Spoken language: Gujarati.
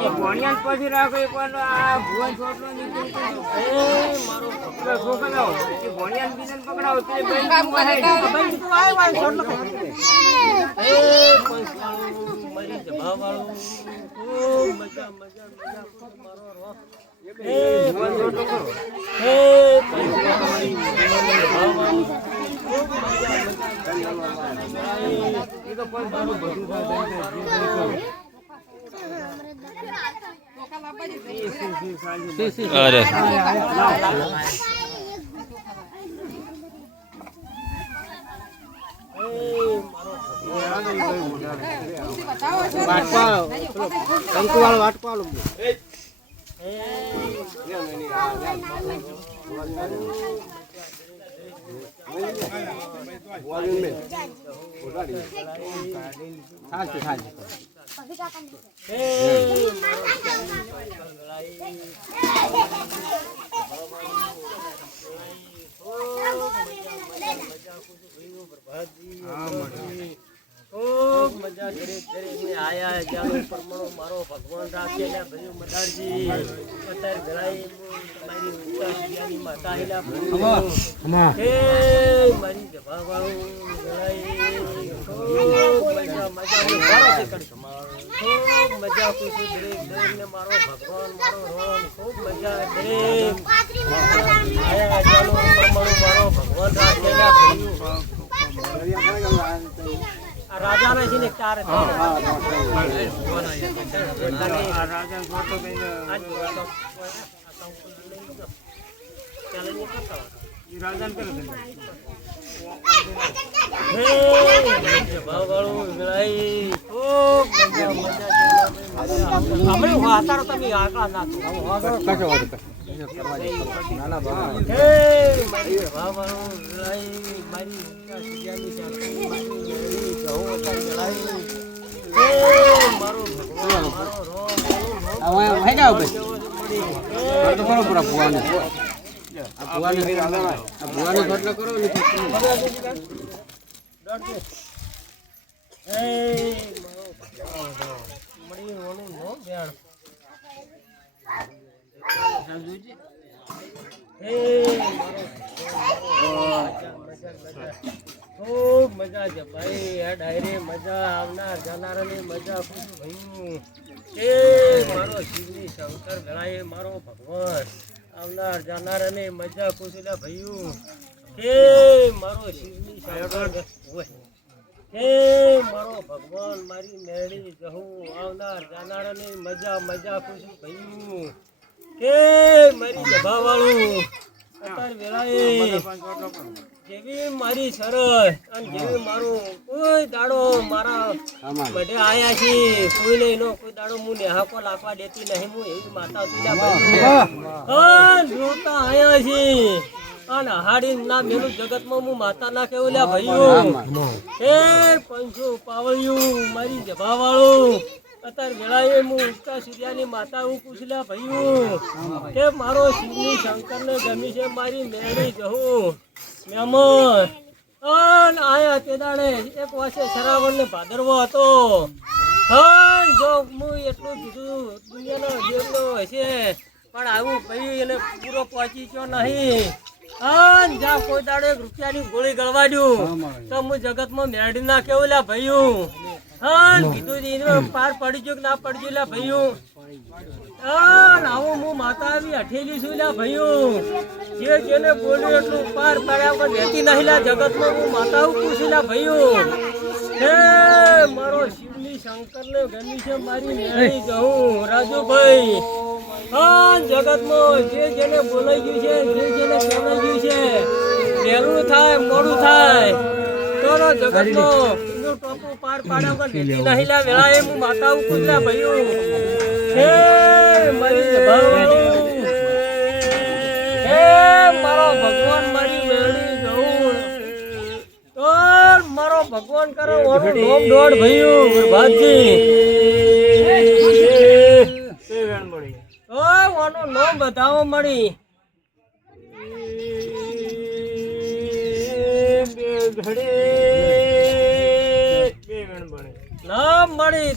મજા પછી રાખો એક વાર આ ભુવન એ મારો પેલો છોકરો એ પકડાવો તે એ મરી જભાવાળું ખૂબ મજા મજા મજા મારો એ મજા એ તો પણ બધું અરે. ખૂબ મજા દરેક દરેકને આયા જાણો પરમાણુ મારો ભગવાન મારી ઘણાય ખૂબ મજા મજા મારો ખૂબ મજા ખુશી દરેક દરેકને મારો ભગવાન મારો રામ ખૂબ મજા દરેક આયા જાણો પરમાણુ મારો ભગવાન રાખે ને ભર્યું આ રાજાના છે ને ચાર આ રાજા અમે વાતારો તમે આગળ નાખો હે મારી ભાવવાળું વિળાઈ મારી ઉંચા સિયાની ચાલતી મારી વેલી જહો અત્યારે વિળાઈ હે ભગવાન મળી ઓનું નો બેણ હે મારો ખૂબ મજા છે ભાઈ આ ડાયરે મજા આવનાર ને મજા પૂછું ભાઈ એ મારો શિવની શંકર ગણાય મારો ભગવાન આવનાર જનારાને મજા ખુશ ભાઈઓ. હે મારો શિવની હે મારો ભગવાન, મારી મેળી જહું. આવનાર જાનારાને મજા મજા ખુશ ભાઈઓ. કે મારી જભાવાળું અત્યારે વેળાએ જેવી મારી સરસ અને જેવી મારું કોઈ દાડો મારા બધે આયા છે કોઈ લઈ નો કોઈ દાડો હું નેહાકો લાખવા દેતી નહીં હું એવી માતા ભાઈ જોતા આયા છે અને હાડી ના મેલું જગતમાં હું માતા ના કેવું લ્યા ભાઈઓ. હે પંચો પાવળિયું મારી જભાવાળું. અત્યારે વેળાએ હું ઉગતા સૂર્યાની માતા હું પૂછલ્યા ભાઈઓ કે મારો શિવની શંકરને ગમી છે મારી મેળી જહું. મહેમાન અન આયા તે દાડે એક વાસે ને ભાદરવો હતો. હન જો હું એટલું કીધું દુનિયાનો હશે પણ આવું ભાઈ એને પૂરો પહોંચી ગયો નહીં. હન જા કોઈ દાડે એક રૂપિયાની ગોળી ગળવાડ્યું તો હું જગતમાં મેળવી ના કેવું લ્યા ભાઈયું હન કીધું પાર પડી ગયું કે ના પડી ગયું ભાઈયું આવું હું માતા આવી હઠેલી છું લ્યા ભાઈયું જે જેને બોલ્યું એટલું પાર પાડ્યા પણ રહેતી નહીં લ્યા જગતમાં. હું માતા હું લ્યા ભાઈયું હે, મારો શિવલી શંકરને ગમી છે રાજુભાઈ, હા, જગતમાં જે જેને બોલાઈ ગયું છે, જે જેને કહેવાઈ ગયું છે વહેલું થાય મોડું થાય. તો જગતમાં પાર પાડ્યા વગર રહેતી નહીં લા વેળા એ હું માતા પૂછ્યા ભાઈઓ. હે મરી જભાવાળું. હે મારો ભગવાન મારી મેળી જવું તો મારો ભગવાન કરો ઓનું નોમ દોડ ભયો મળી ઓય ઓનું બતાવો મળી ઘડે વેણ મળી.